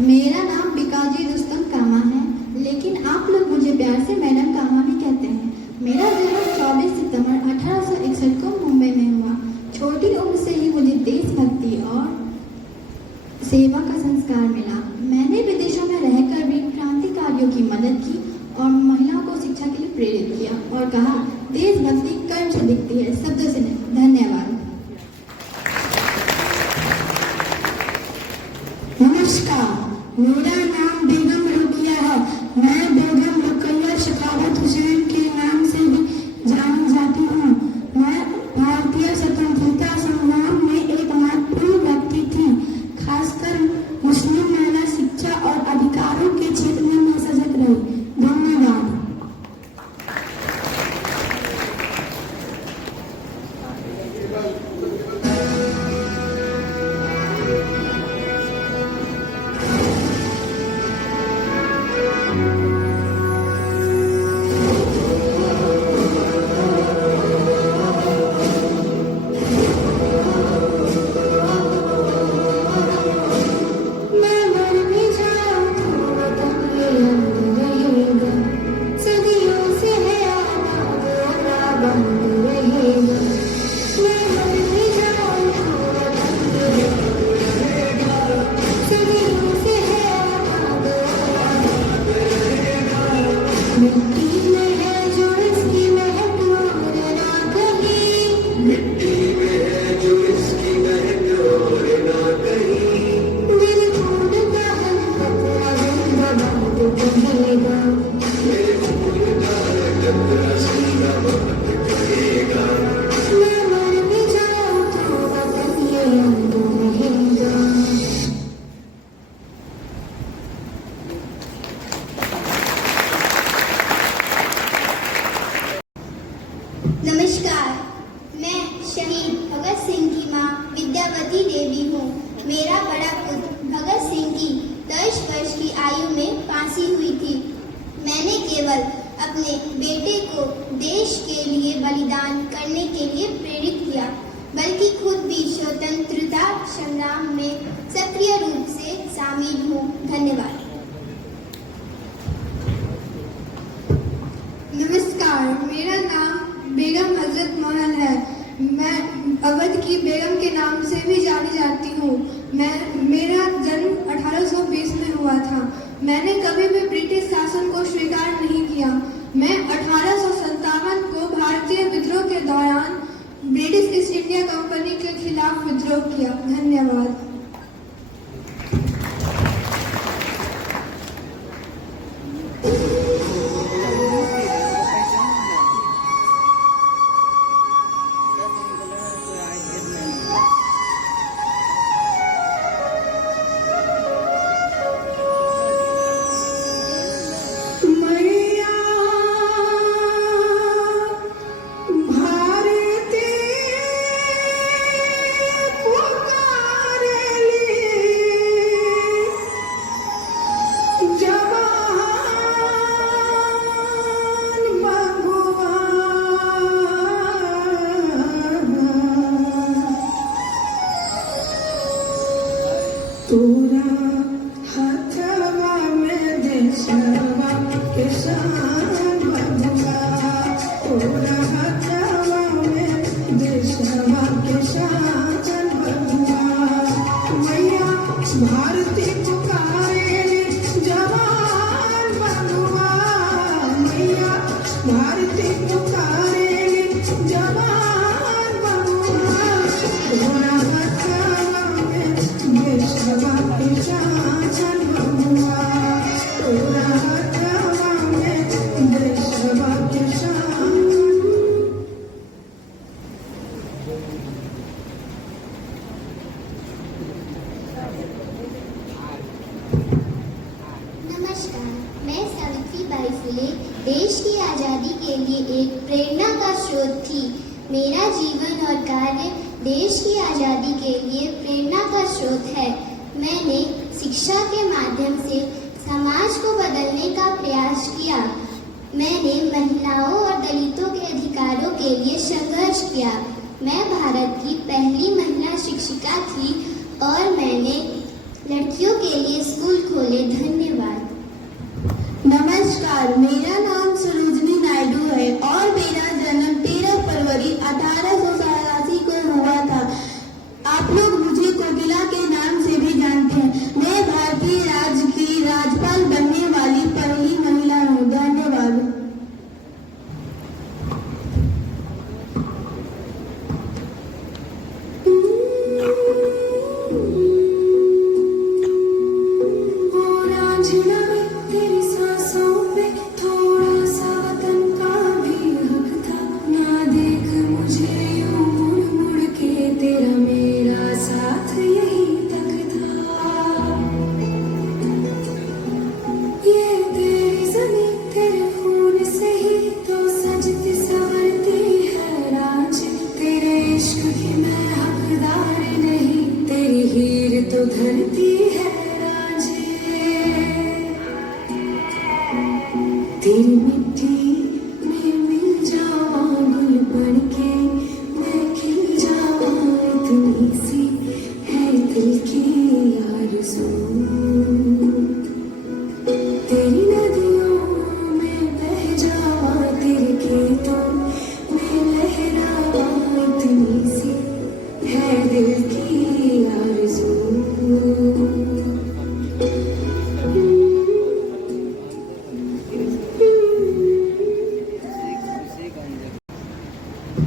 मेरा नाम बिकाजी रुस्तम कामा है, लेकिन आप लोग मुझे प्यार से मैडम कामा भी कहते हैं। मेरा जन्म 24 सितंबर 1861 को मुंबई में हुआ। छोटी उम्र से ही मुझे देशभक्ति और सेवा का संस्कार मिला। मैंने विदेशों में रहकर भी क्रांतिकारियों की मदद की और महिलाओं को शिक्षा के लिए प्रेरित किया और कहा, देशभक्ति कर्म से दिखती है, शब्दों से नहीं। धन्यवाद। नमस्कार, मेरा नाम बेगम रुकिया है। मैं बेगम रुकैया शखावत हुसैन के नाम से भी जानी जाती हूँ। मैं भारतीय स्वतंत्रता संग्राम में एक महत्वपूर्ण व्यक्ति थी। खासकर मुस्लिम महिला शिक्षा और अधिकारों के क्षेत्र में मैं सजग रही। धन्यवाद। नमस्कार, मैं शहीद भगत सिंह की मां विद्यावती देवी हूँ। मेरा बड़ा पुत्र भगत सिंह की 10 वर्ष की आयु में फांसी हुई थी। मैंने केवल अपने बेटे को देश के लिए बलिदान करने के लिए प्रेरित किया, बल्कि खुद भी स्वतंत्रता संग्राम में सक्रिय रूप से शामिल हूँ। धन्यवाद। नमस्कार, मेरा नाम बेगम हजरत महल है। मैं अवध की बेगम के नाम से भी जानी जाती हूँ। मेरा जन्म 1820 में हुआ था। मैंने कभी भी ब्रिटिश शासन को स्वीकार नहीं किया। मैं 1857 को भारतीय विद्रोह के दौरान ब्रिटिश ईस्ट इंडिया कंपनी के खिलाफ विद्रोह किया। धन्यवाद। देश की आज़ादी के लिए एक प्रेरणा का स्रोत थी। मेरा जीवन और कार्य देश की आज़ादी के लिए प्रेरणा का स्रोत है। मैंने शिक्षा के माध्यम से समाज को बदलने का प्रयास किया। मैंने महिलाओं और दलितों के अधिकारों के लिए संघर्ष किया। मैं भारत की पहली महिला शिक्षिका थी और मैंने लड़कियों के लिए स्कूल खोले। धन्यवाद। नमस्कार, मेरा नाम सरोजनी नायडू है और मेरा जन्म 13 फरवरी 1887 को हुआ था। आप लोग मुझे कोकिला के नाम से भी जानते हैं। मैं भारतीय राज्य की राज्यपाल बनने वाली पहली महिला हूँ। धन्यवाद। तेरी सांसों पे थोड़ा सा वतन का भी हक था। ना देख मुझे यूं मुड़ मुड़ के, तेरा मेरा साथ यही तक था। ये तेरी ज़मीं तेरे खून से ही तो सजती संवरती है राज। तेरे इश्क की मैं हकदार नहीं, तेरी हीर तो धरती है राज। तेरी मिट्टी में मिल जाऊं गुल बन के, मैं खिल जाऊं इतनी सी है दिल की आरज़ू। तेरी नदियों में बह जाऊं, तेरे खेतों में लहराऊं इतनी सी है दिल की आरज़ू।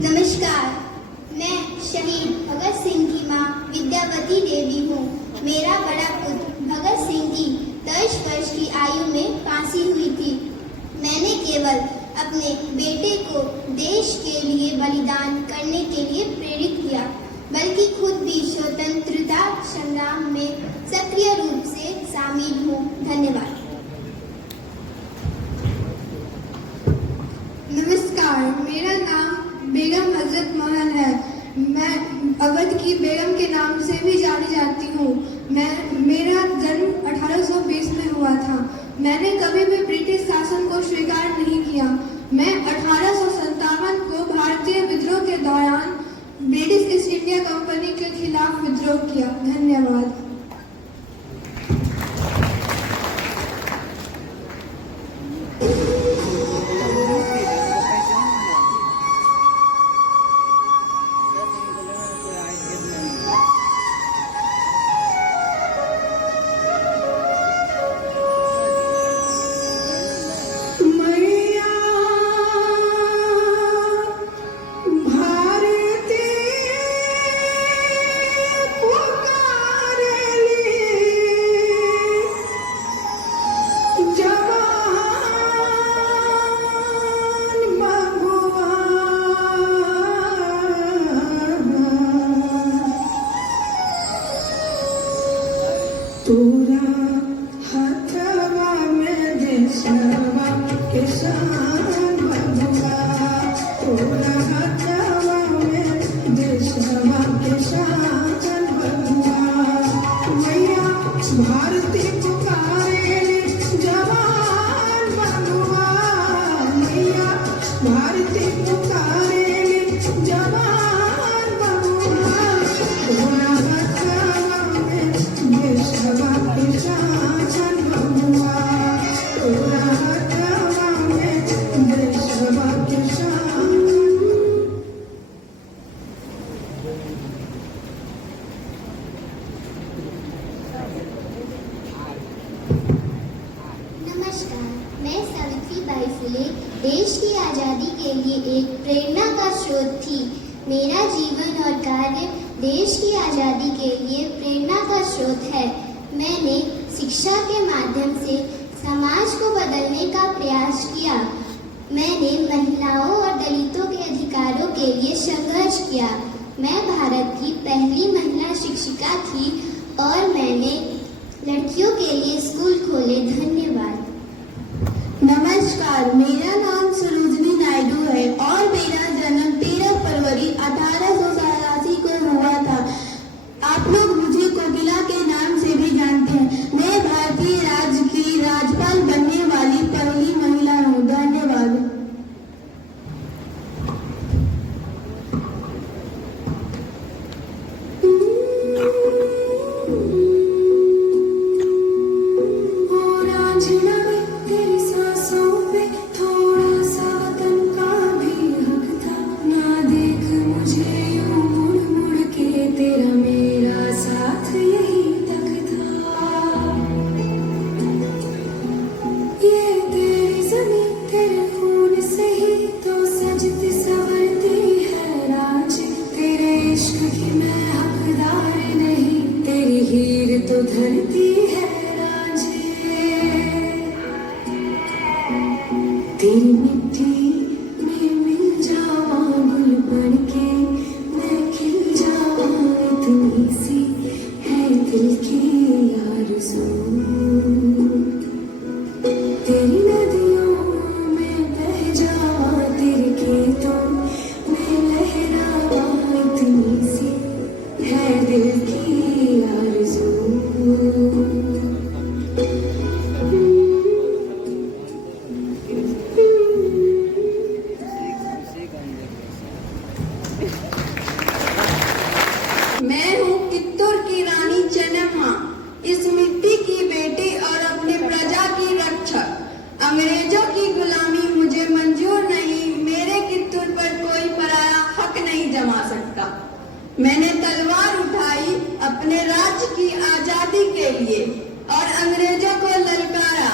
नमस्कार, मैं शहीद भगत सिंह की मां विद्यावती देवी हूँ। मेरा बड़ा पुत्र भगत सिंह की 10 वर्ष की आयु में फांसी हुई थी। मैंने केवल अपने बेटे को देश के लिए बलिदान करने के लिए प्रेरित किया, बल्कि खुद भी स्वतंत्रता संग्राम में सक्रिय रूप से शामिल हूँ। धन्यवाद। नमस्कार, मेरा नाम बेगम हजरत महल है। मैं अवध की बेगम के नाम से भी जानी जाती हूँ। मेरा जन्म 1820 में हुआ था। मैंने कभी भी ब्रिटिश शासन को स्वीकार नहीं किया। मैं 1857 को भारतीय विद्रोह के दौरान ब्रिटिश ईस्ट इंडिया कंपनी के खिलाफ विद्रोह किया। धन्यवाद। मैया भारती पुकारली, जवान बबुआ तोरा हथवा में देशवा के शान बबुआ। तोरा हथवा में देशवा के शान बबुआ। मैया भारती पुकारे जवान बबुआ। मैया भारती पुकारे जवान बबुआ। तोरा हथवा में देशवा के शान बबुआ। तोरा हथवा में देशवा के शान। नमस्कार, मैं सावित्रीबाई फुले देश की आज़ादी के लिए एक प्रेरणा का स्रोत थी। मेरा जीवन और कार्य देश की आज़ादी के लिए प्रेरणा का स्रोत है। मैंने शिक्षा के माध्यम से समाज को बदलने का प्रयास किया। मैंने महिलाओं और दलितों के अधिकारों के लिए संघर्ष किया। मैं भारत की पहली महिला शिक्षिका थी और मैंने लड़कियों के लिए स्कूल खोले। धन्यवाद। नमस्कार, मेरा नाम सरोजनी नायडू है और मेरा जन्म 13 फरवरी 1887 को हुआ था। आप लोग मुझे कोकिला के नाम से भी जानते हैं। मैं भारतीय राज्य की राज्यपाल बनने वाली पहली महिला हूँ। धन्यवाद। है रांझे तेरी मिट्टी में मिल जावा गुल बन के मैं खिल जावा इतनी सी है दिल की आरज़ू तेरी नदियों में बह जावा तेरे खेतों में लहरावा इतनी सी है दिल की आरज़ू मैं हूँ कित्तूर की रानी चेन्नम्मा, इस मिट्टी की बेटी और अपने प्रजा की रक्षक। अंग्रेजों की गुलामी मुझे मंजूर नहीं, मेरे कित्तूर पर कोई पराया हक नहीं जमा सकता। मैंने तलवार उठाई अपने राज्य की आजादी के लिए और अंग्रेजों को ललकारा।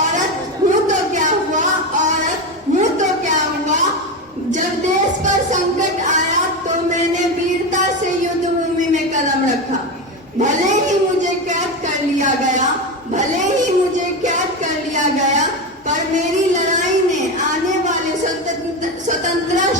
औरत हूँ तो क्या हुआ, औरत हूँ तो क्या हुआ। जब देश पर संकट आया तो मैंने वीरता से युद्ध भूमि में कदम रखा। भले ही मुझे कैद कर लिया गया, भले ही मुझे कैद कर लिया गया, पर मेरी लड़ाई ने आने वाले स्वतंत्रता